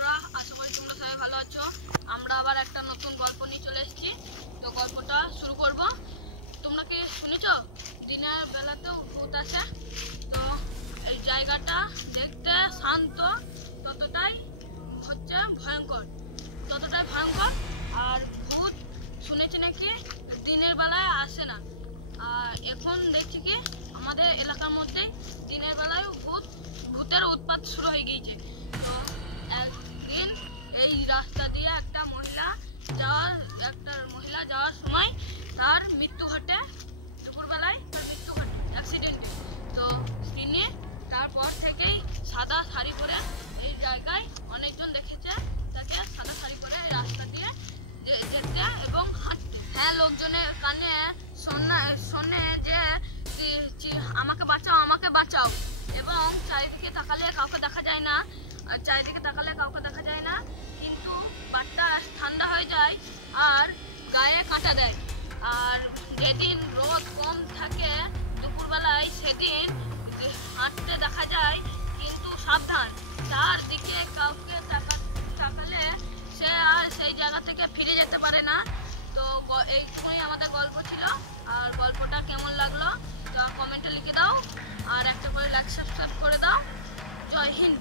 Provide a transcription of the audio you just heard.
বন্ধুরা, আশা করি তোমরা সবাই ভালো আছো। আমরা আবার একটা নতুন গল্প নিয়ে চলে এসেছি। তো গল্পটা শুরু করব। তোমরা কি শুনেছো দিনের বেলাতেও ভূত আসে? তো এই জায়গাটা দেখতে শান্ত, ততটাই হচ্ছে ভয়ঙ্কর, ততটাই ভয়ঙ্কর। আর ভূত শুনেছি নাকি দিনের বেলায় আসে না। আর এখন দেখছি কি আমাদের এলাকার মধ্যে দিনের বেলায় ভূতের উৎপাত শুরু হয়ে গিয়েছে। তো একদিন এই রাস্তা দিয়ে একটা মহিলা যাওয়ার সময় তার মৃত্যু ঘটে। দুপুরবেলায় তার মৃত্যু ঘটে অ্যাক্সিডেন্টে। তো তিনি তারপর থেকেই সাদা শাড়ি পরে এই জায়গায় অনেকজন দেখেছে তাকে সাদা শাড়ি পরে এই রাস্তা দিয়ে যেতে এবং হাঁটতে। হ্যাঁ, লোকজনের কানে শোনে যে আমাকে বাঁচাও, আমাকে বাঁচাও। এবং চারিদিকে তাকালে কাউকে দেখা যায় না, কিন্তু বাটটা ঠান্ডা হয়ে যায় আর গায়ে কাঁটা দেয়। আর যেদিন রোদ কম থাকে দুপুরবেলায়, সেদিন হাঁটতে দেখা যায়, কিন্তু সাবধান, তার দিকে কাউকে তাকালে সে আর সেই জায়গা থেকে ফিরে যেতে পারে না। তো এইটুকুই আমাদের গল্প ছিল। আর গল্পটা কেমন লাগলো তা কমেন্টে লিখে দাও, আর একটা করে লাইক সাবস্ক্রাইব করে দাও। জয় হিন্দ।